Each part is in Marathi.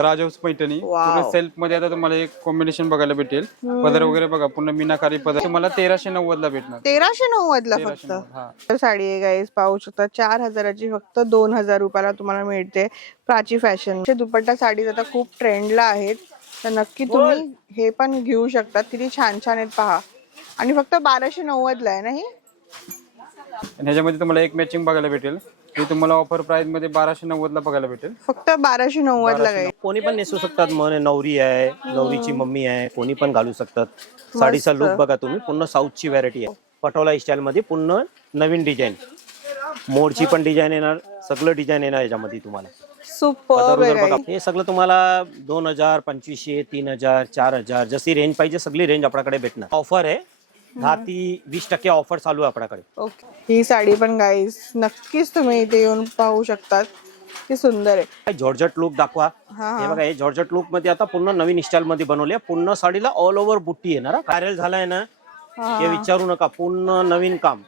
राजहंस पैठणी वाव. सेल्फ मध्ये आता तुम्हाला एक कॉम्बिनेशन बघायला भेटेल. पदर वगैरे बघा पूर्ण मीनाकारी पदर तुम्हाला 1390 ला भेटणार. 1390 ला 1390, फक्त हा. साडी आहे गाईस, पाहू शकता 4000ची फक्त 2000 रुपयाला तुम्हाला मिळते. प्राची फॅशन दुपट्टा साडी आता खूप ट्रेंडला आहेत, तर नक्की तुम्ही हे पण घेऊ शकता. किती छान छान आहेत पहा. आणि फक्त 1290 ला आहे ना ही. आणि ह्याच्यामध्ये तुम्हाला एक मॅचिंग बघायला भेटेल. हे तुम्हाला ऑफर प्राइस मध्ये 1290 ला बघायला भेटेल. फक्त 1290 ला गाईस. कोणी पण नेसू शकतात. नवरी आहे, नवरीची मम्मी आहे, कोणी पण घालू शकतात. साडीचा लुक बघा तुम्ही, पूर्ण साऊथची व्हरायटी आहे. पटोला स्टाईल मध्ये पूर्ण नवीन डिझाईन, मोरची पण डिझाईन येणार, सगळं डिझाईन येणार याच्यामध्ये तुम्हाला. सुपर बघा हे सगळं तुम्हाला 2000, 2500, 3000, 4000 जशी रेंज पाहिजे सगळी रेंज आपल्याकडे भेटणार. ऑफर आहे 10 ते 20% ऑफर चालू आहे आपल्याकडे. ओके, ही साडी पण गाईस नक्कीच तुम्ही इथे येऊन पाहू शकतात. ती सुंदर आहे. जॉर्जेट लुक दाखवा. हे बघा, हे जॉर्जेट लुक मध्ये आता पूर्ण नवीन स्टाईल मध्ये बनवले. पूर्ण साडीला ऑल ओव्हर बुट्टी येणार. व्हायरल झालाय ना हे विचारू नका. पूर्ण नवीन काम,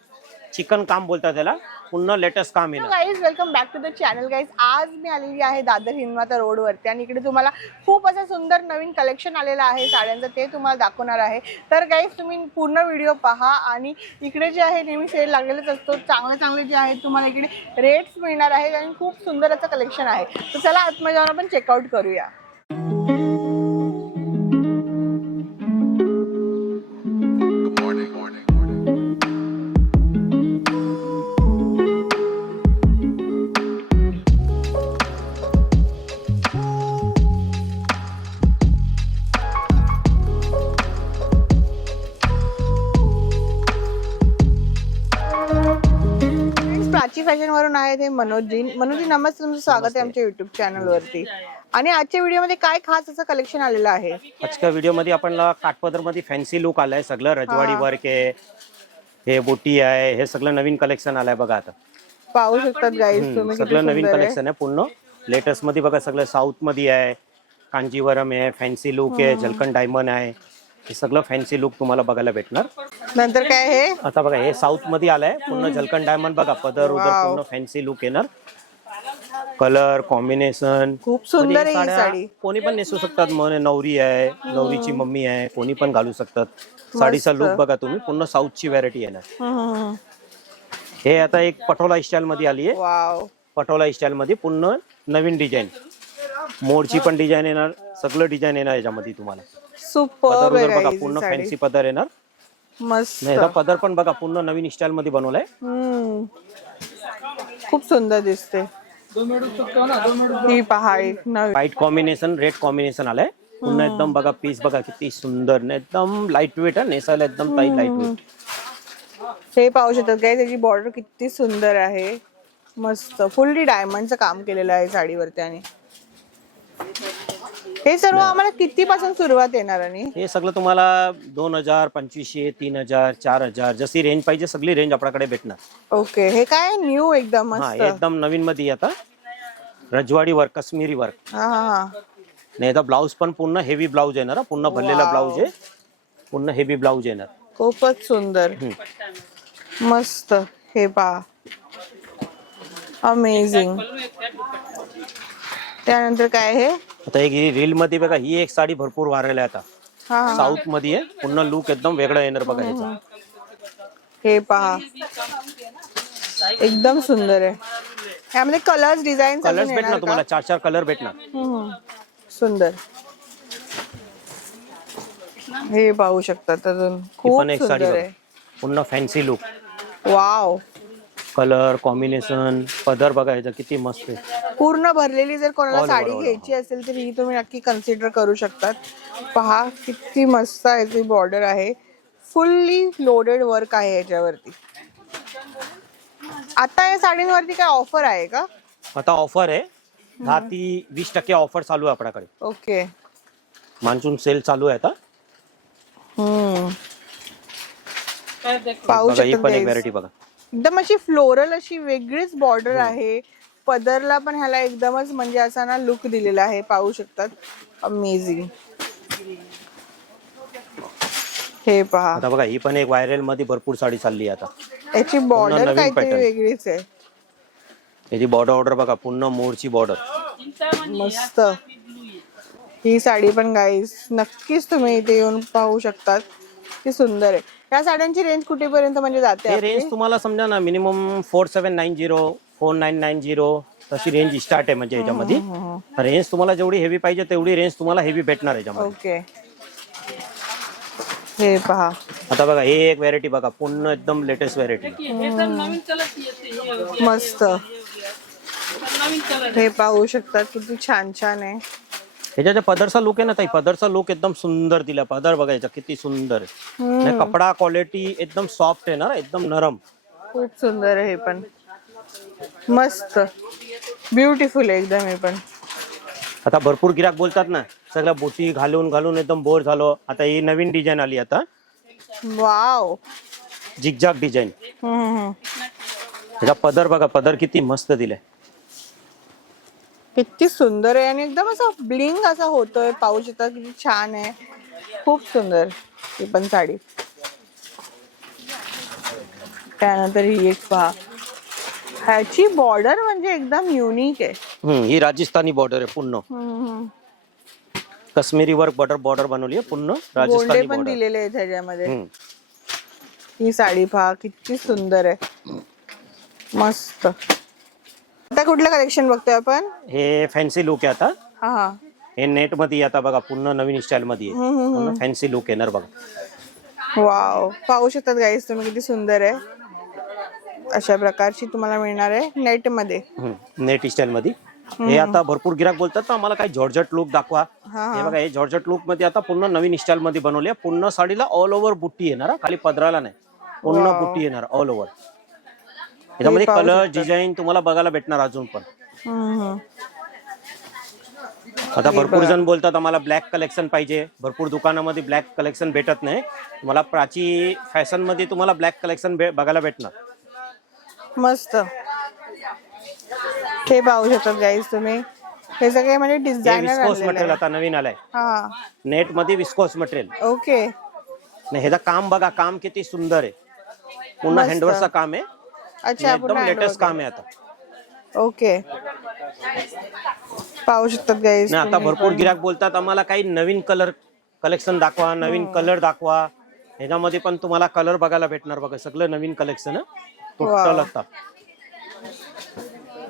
चिकन काम बोलतात त्याला. पुन्हा लेटेस्ट काम येणार. Guys welcome back to the channel. Guys आज मी आलेली आहे दादर हिंदमाता रोड वरती, आणि इकडे तुम्हाला खूप असं सुंदर नवीन कलेक्शन आलेलं आहे साड्यांचं, ते तुम्हाला दाखवणार आहे. तर गाईज तुम्ही पूर्ण व्हिडिओ पहा. आणि इकडे जे आहे नेहमी सेल लागलेलाच असतो. चांगले चांगले जे आहेत तुम्हाला इकडे रेट्स मिळणार आहेत, आणि खूप सुंदर असं कलेक्शन आहे. तर चला आतमध्ये जाऊन आपण चेकआउट करूया. प्राची फॅशन वरून आहे ते मनोजी. नमस्ते, तुमचं स्वागत आहे आमच्या युट्यूब चॅनल वरती. आणि आजच्या व्हिडिओमध्ये काय खास असं कलेक्शन आलेलं आहे? आजच्या व्हिडिओ मध्ये आपण काठपदर मध्ये फॅन्सी लुक आलाय. सगळं रजवाडी वर्क आहे, हे बोटी आहे, हे सगळं नवीन कलेक्शन आलंय बघा. आता पाहू शकतात गाईज तुम्ही, सगळं नवीन कलेक्शन आहे. पूर्ण लेटेस्ट मध्ये बघा. सगळं साऊथ मध्ये आहे, कांजीवरम आहे, फॅन्सी लुक आहे, झलकन डायमंड आहे. हे सगळं फॅन्सी लुक तुम्हाला बघायला भेटणार. नंतर काय हे आता बघा, हे साऊथ मध्ये आलंय. पूर्ण झलकन डायमंड बघा. पदर उदर पूर्ण फॅन्सी लुक येणार. कलर कॉम्बिनेशन खूप सुंदर आहे ही साडी. कोणी पण नेसू शकतात. नवरी आहे, नवरीची मम्मी आहे, कोणी पण घालू शकतात. साडीचा लुक बघा तुम्ही, पूर्ण साऊथची व्हरायटी येणार. हे आता एक पटोला स्टाईल मध्ये आली आहे. वाव. पटोला स्टाईल मध्ये पूर्ण नवीन डिझाईन, मोरची पण डिझाईन येणार, सगळं डिझाईन येणार याच्यामध्ये तुम्हाला. सुपर बघा, पूर्ण फॅन्सी पदर येणार. मस्त. नाही, पदर पण बघा पूर्ण नवीन स्टाईल मध्ये बनवलाय. खूप सुंदर दिसते. ही पहा एक नवीन व्हाईट कॉम्बिनेशन, रेड कॉम्बिनेशन आलाय. पुन्हा एकदम बघा पीस बघा किती सुंदर, एकदम लाईट वेट आहे. नेसायला एकदम लाईट वेट. हे पाहू शकतात काय, त्याची बॉर्डर किती सुंदर आहे. मस्त फुल्ली डायमंडचं काम केलेलं आहे साडीवरती. आणि हे सर्व आम्हाला किती पासून सुरुवात येणार? आणि हे सगळं तुम्हाला 2000, 2500, 3000, 4000 जशी रेंज पाहिजे सगळी रेंज आपल्याकडे भेटणार. ओके, हे काय न्यू एकदम मस्त. एकदम नवीन मध्ये आता रजवाडी वर्क, काश्मीरी वर्क. नाही, आता ब्लाऊज पण पूर्ण हेवी ब्लाऊज येणार. पूर्ण भरलेला ब्लाऊज आहे, पूर्ण हेवी ब्लाऊज येणार. खूपच सुंदर, मस्त. हे पहा, अमेझिंग. त्यानंतर काय आहे? आता एक रील मध्ये बघा, ही एक साडी भरपूर व्हायरल आहे आता. साऊथ मध्ये आहे. पूर्ण लुक एकदम वेगळा येणार बघा याचा. हे पहा, एकदम सुंदर आहे. यामध्ये कलर्स डिझाईन कलर्स भेटणार तुम्हाला. 4 कलर भेटणार. सुंदर. हे पाहू शकतात. अजून खूप सुंदर आहे. पूर्ण fancy look. Wow. Colour combination, पदर बघा याचा किती मस्त आहे. पूर्ण भरलेली जर कोणाला साडी घ्यायची असेल तर ही तुम्ही नक्की कन्सिडर करू शकतात. पहा किती मस्त आहे. ती बॉर्डर आहे, फुल्ली लोडेड वर्क आहे याच्यावरती. आता या साडींवरती काय ऑफर आहे का? आता ऑफर आहे 10 ते 20% ऑफर चालू आहे आपल्याकडे. ओके, मान्सून सेल चालू आहे आता. पाहू ही पण एक शकता व्हरायटी बघा. एकदम अशी फ्लोरल अशी वेगळीच बॉर्डर आहे. पदरला पण ह्याला एकदमच म्हणजे असा ना लुक दिलेला आहे. पाहू शकतात, अमेझिंग. हे पहा, आता बघा ही पण एक व्हायरल मध्ये भरपूर साडी चालली आहे आता. याची बॉर्डर काहीतरी वेगळीच आहे. याची बॉर्डर बघा, पूर्ण मोरची बॉर्डर. मस्त. ही साडी पण गाईस नक्कीच तुम्ही इथे येऊन पाहू शकतात, की सुंदर आहे. या साड्यांची रेंज कुठेपर्यंत म्हणजे जाते हे आपली? रेंज तुम्हाला समजा ना मिनिमम 4790 4990 तशी रेंज स्टार्ट आहे म्हणजे याच्यामध्ये. रेंज तुम्हाला जेवढी हेवी पाहिजे तेवढी रेंज तुम्हाला हेवी भेटणार याच्यामध्ये. ओके, हे पहा. आता बघा हे एक व्हरायटी बघा, पूर्ण एकदम लेटेस्ट व्हरायटी. मस्त, हे पाहू शकतात किती छान छान आहे. ह्याचा पदरचा लुक आहे ना ताई, पदरचा लुक एकदम सुंदर दिला. पदर बघायचा किती सुंदर आहे. आणि कपडा क्वालिटी एकदम सॉफ्ट आहे ना, एकदम नरम. खूप सुंदर आहे हे पण, मस्त ब्युटिफुल आहे एकदम हे पण. आता भरपूर गिराक बोलतात ना सगळ्या बोटी घालून घालून एकदम बोर झालो. आता ही नवीन डिझाईन आली आता, वाव. Zigzag design. ह्याचा पदर बघा, पदर किती मस्त दिलाय. किती सुंदर आहे आणि एकदम असं ब्लिंग असा होतोय. पाहू शकता किती छान आहे, खूप सुंदर ही पण साडी. त्यानंतर ही एक पहा, ह्याची बॉर्डर म्हणजे एकदम युनिक आहे. ही राजस्थानी बॉर्डर आहे पूर्ण. काश्मीरी वर्क बॉर्डर बनवली आहे पूर्ण गोंडे राजस्थानी पण बॉर्डर. दिलेले आहेत ह्याच्यामध्ये. ही साडी पहा किती सुंदर आहे, मस्त. आता कुठलं कलेक्शन बघतोय आपण? हे फॅन्सी लुक आहे आता. हा, हे नेट मध्ये आता बघा पूर्ण नवीन स्टाईल मध्ये आहे. फॅन्सी लुक येणार बघा. वाव. पाहू शकतात गाईस तुम्ही किती सुंदर आहे. अशा प्रकारची तुम्हाला मिळणार आहे नेट मध्ये, नेट स्टाईल मध्ये. हे आता भरपूर गिराक बोलतात ना आम्हाला काही जॉर्जट लुक दाखवा. हे बघा हे जॉर्जट लुक मध्ये आता पूर्ण नवीन स्टाईल मध्ये बनवले. पूर्ण साडीला ऑल ओव्हर बुट्टी येणार, खाली पदराला नाही, पूर्ण बुट्टी येणार ऑल ओव्हर. याच्यामध्ये कलर डिझाईन तुम्हाला बघायला भेटणार अजून पण. आता भरपूर जण बोलतात आम्हाला ब्लॅक कलेक्शन पाहिजे. भरपूर दुकानामध्ये ब्लॅक कलेक्शन भेटत नाही. तुम्हाला प्राची फॅशन मध्ये तुम्हाला ब्लॅक कलेक्शन बघायला भेटणार. मस्त. हे पाहू शकतात गाईस तुम्ही, हे सगळे म्हणजे डिझायनर विस्कोस मटेरियल आता नवीन आलाय. हा, नेट मध्ये विस्कोस मटेरियल. ओके. ह्याचं काम बघा, काम किती सुंदर आहे. पूर्ण हँडवर्कचं काम आहे. अच्छा, एकदम लेटेस्ट काम आहे आता. ओके. पाहू शकतात गाईस. आता भरपूर गिराक बोलतात आम्हाला काही नवीन कलर कलेक्शन दाखवा, नवीन कलर दाखवा. ह्याच्यामध्ये पण तुम्हाला कलर बघायला भेटणार बघा, सगळं नवीन कलेक्शन टोटल आता.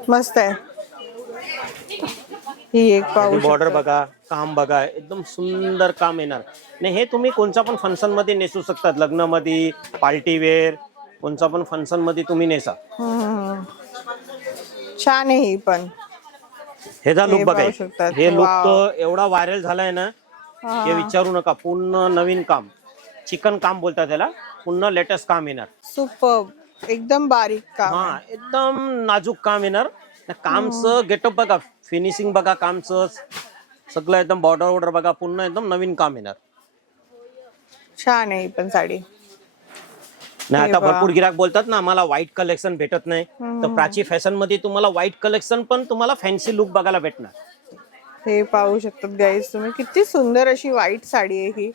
मस्त आहे. ही एक पाहू बॉर्डर बघा, काम बघा, एकदम सुंदर काम येणार. नाही हे तुम्ही कोणत्या पण फंक्शन मध्ये नेसू शकतात. लग्नामध्ये, पार्टी वेअर, कोणत्या पण फंक्शन मध्ये तुम्ही नेसा. छान आहे ही पण. ह्याचा लुक बघा, हे लुक वाव. तर एवढा व्हायरल झालाय ना की विचारू नका. पूर्ण नवीन काम, चिकन काम बोलतात त्याला. पूर्ण लेटेस्ट काम येणार. सुपर, एकदम बारीक काम. हा, एकदम नाजूक काम येणार. कामचं गेटअप बघा, फिनिशिंग बघा, कामचं सगळं एकदम बॉर्डर बघा, पूर्ण एकदम नवीन काम येणार. छान आहे ही पण साडी. नाही आता भरपूर गिराक बोलतात ना आम्हाला व्हाईट कलेक्शन भेटत नाही. तर प्राची फॅशन मध्ये तुम्हाला व्हाईट कलेक्शन पण तुम्हाला फॅन्सी लुक बघायला भेटणार. हे पाहू शकतात गाईस तुम्ही, किती सुंदर अशी व्हाईट साडी आहे ही.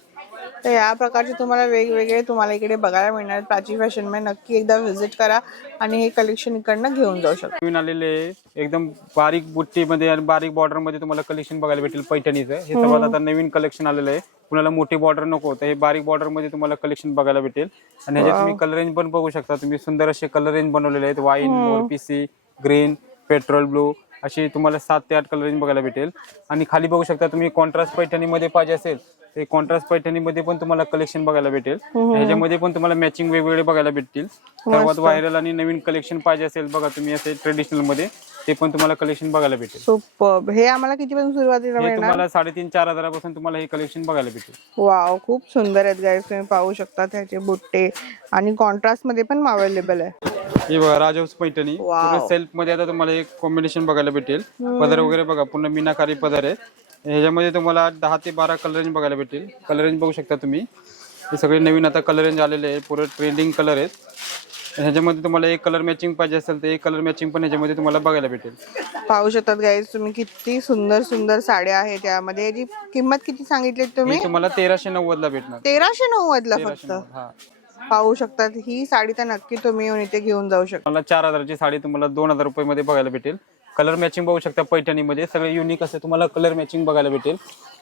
तर या प्रकारचे तुम्हाला वेगवेगळे तुम्हाला इकडे बघायला मिळणार. प्राची फॅशन मध्ये नक्की एकदा व्हिजिट करा आणि हे कलेक्शन इकडनं घेऊन जाऊ शकता. नवीन आलेले एकदम बारीक बुट्टीमध्ये आणि बारीक बॉर्डर मध्ये तुम्हाला कलेक्शन बघायला भेटेल पैठणीचं. हे सर्वात आता नवीन कलेक्शन आलेलं आहे. कुणाला मोठी बॉर्डर नको तर हे बारीक बॉर्डर मध्ये तुम्हाला कलेक्शन बघायला भेटेल. आणि ह्याच्यात तुम्ही कलर रेंज पण बघू शकता. तुम्ही सुंदर असे कलर रेंज बनवलेले आहेत. वाईन, मोरपीसी, ग्रीन, पेट्रोल ब्लू अशी तुम्हाला 7 ते 8 कलर रेंज बघायला भेटेल. आणि खाली बघू शकता तुम्ही कॉन्ट्रास्ट पैठणीमध्ये पाहिजे असेल ते कॉन्ट्रास्ट पैठणीमध्ये पण तुम्हाला कलेक्शन बघायला भेटेल. ह्याच्यामध्ये पण तुम्हाला मॅचिंग वेगवेगळे बघायला भेटतील. सर्वात व्हायरल आणि नवीन कलेक्शन पाहिजे असेल बघा तुम्ही असे ट्रेडिशनल मध्ये ते पण तुम्हाला कलेक्शन बघायला भेटेल. सुपर. हे आम्हाला किती पण सुरुवातीला मिळणार? तुम्हाला 3,500-4 हजारापासून तुम्हाला हे कलेक्शन बघायला भेटेल. वाव, खूप सुंदर आहेत गाईस. तुम्ही पाहू शकता त्याचे बुट्टे आणि कॉन्ट्रास्ट मध्ये पण अवेलेबल आहे. हे बघा राजहंस पैठणी सेल्फ मध्ये आता तुम्हाला एक कॉम्बिनेशन बघायला भेटेल. पदर वगैरे बघा पूर्ण मीनाकारी पदर आहे. ह्याच्यामध्ये तुम्हाला 10 ते 12 कलर रेंज बघायला भेटेल. कलर रेंज बघू शकता तुम्ही. हे सगळे नवीन आता कलर रेंज आलेले आहे. पुढे ट्रेंडिंग कलर आहेत. ह्याच्यामध्ये तुम्हाला एक कलर मॅचिंग पाहिजे असेल तर एक कलर मॅचिंग पण ह्याच्यामध्ये तुम्हाला बघायला भेटेल. पाहू शकतात गाईस तुम्ही किती सुंदर सुंदर साड्या आहेत. त्यामध्ये याची किंमत किती सांगितली तुम्ही? तुम्हाला 1390 ला भेटणार. 1390 ला फक्त. पाहू शकतात ही साडी तर नक्की तुम्ही येऊन इथे घेऊन जाऊ शकता. मला 4000 ची साडी तुम्हाला 2000 रुपये मध्ये बघायला भेटेल. कलर मॅचिंग बघू शकता पैठणीमध्ये सगळे युनिक असे तुम्हाला कलर मॅचिंग बघायला भेटेल.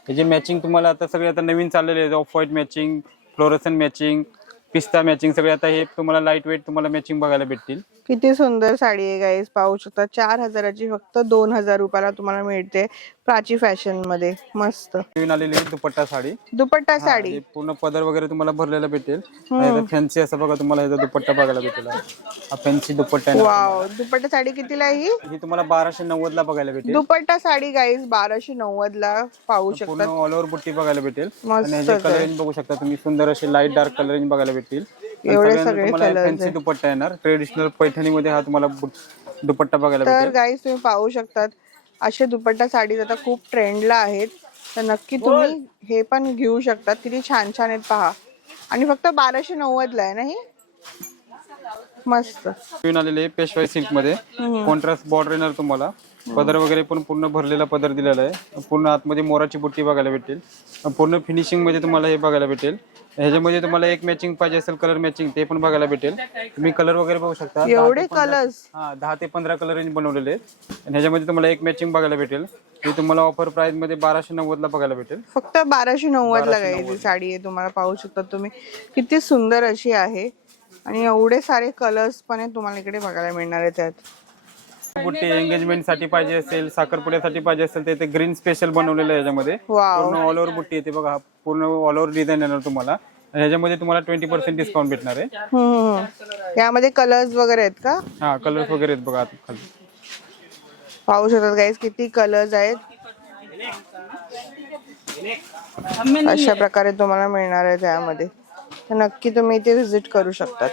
त्याची मॅचिंग तुम्हाला आता सगळे आता नवीन चाललेले आहे, ऑफ व्हाईट मॅचिंग, फ्लोरोसन मॅचिंग, पिस्ता मॅचिंग, सगळे आता हे तुम्हाला लाईट वेट तुम्हाला मॅचिंग बघायला भेटतील. किती सुंदर साडी आहे गाईज, पाहू शकता. 4,000ची फक्त 2,000 रुपयाला तुम्हाला मिळते प्राची फॅशन मध्ये. मस्त नवीन आलेली आहे दुपट्टा साडी. दुपट्टा साडी हे पूर्ण पदर वगैरे तुम्हाला भरलेला भेटेल. फॅन्सी असं बघा तुम्हाला ह्याचा दुपट्टा बघायला भेटेल. हा फॅन्सी दुपट्टा आहे. वाव, दुपट्टा साडी कितीला आहे ही? ही तुम्हाला 1290 ला बघायला भेटेल. दुपट्टा साडी गाईज 1290 ला पाहू पूर्ण शकता. ऑल ओव्हर बुट्टी बघायला भेटेल. मस्त आणि ह्याचे कलरिंग बघू शकता तुम्ही, सुंदर असे लाईट डार्क कलरिंग बघायला भेटतील. एवढे सगळ्यांना सगळे तुम्हाला कलर्स फॅन्सी दुपट्टा येणार. ट्रेडिशनल पैठणी मध्ये हा तुम्हाला दुपट्टा बघायला तर भेटेल. गाईज तुम्ही पाहू शकतात असे दुपट्टा साडीज आता खूप ट्रेंडला आहेत. तर नक्की तुम्ही हे पण घेऊ शकतात. किती छान छान आहेत पहा. आणि फक्त 1290 ला आहे ना ही. मस्त नवीन आलेले पेशवाई सिल्क मध्ये कॉन्ट्रास्ट बॉर्डर येणार तुम्हाला. पदर वगैरे पण पूर्ण भरलेला पदर दिलेला आहे. पूर्ण आतमध्ये मोराची बुट्टी बघायला भेटेल. पूर्ण फिनिशिंग मध्ये तुम्हाला हे बघायला भेटेल. ह्याच्यामध्ये तुम्हाला एक मॅचिंग पाहिजे असेल, कलर मॅचिंग, ते पण बघायला भेटेल. तुम्ही कलर वगैरे बघू शकता. एवढे कलर्स 10 ते 15 कलर रेंज बनवलेले आहेत. आणि ह्याच्यामध्ये तुम्हाला एक मॅचिंग बघायला भेटेल. ही तुम्हाला ऑफर प्राइस मध्ये 1290 ला बघायला भेटेल. फक्त 1290 ला गाईज साडी आहे. तुम्हाला पाहू शकता तुम्ही किती सुंदर अशी आहे. आणि एवढे सारे कलर्स पण आहे तुम्हाला इकडे बघायला मिळणार आहेत त्यात. बुट्टी एंगेजमेंट साठी पाहिजे असेल, साखरपुड्यासाठी पाहिजे असेल, ते ग्रीन स्पेशल बनवलेलं आहे. याच्यामध्ये वाव, पूर्ण ऑल ओव्हर बुट्टी येते बघा. पूर्ण ऑल ओव्हर डिझाईन येणार तुम्हाला. आणि ह्याच्यामध्ये तुम्हाला 20% डिस्काउंट भेटणार आहे. यामध्ये कलर्स वगैरे आहेत का? हा, कलर्स वगैरे आहेत बघा आता खाली. पाहू शकतात गाईज किती कलर्स आहेत. अशा प्रकारे तुम्हाला मिळणार आहे त्यामध्ये. तर नक्की तुम्ही इथे व्हिजिट करू शकतात.